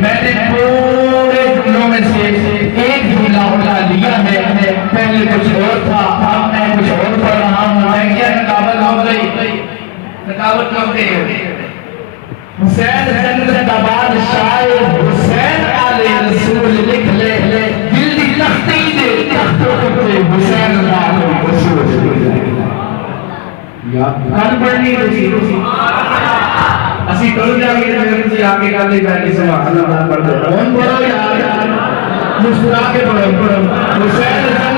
میں نے پورے جملوں میں سے ایک جملہ اٹھا لیا ہے، پہلے کچھ اور تھا، اب میں کچھ اور پڑھ رہا ہوں۔ میں کیا نقابت ہو گئی؟ نقابت کب گئی؟ حسین جنت کا بادشاہ حسین آل رسول لکھ لے، دل دی تختی دے تختوں تے حسین آل رسول کل پڑھنی رسی اسی کرو جا کے میرے سے آگے کر لے جائے سبحان اللہ پڑھ دو کون پڑھو یار مسکرا کے پڑھو حسین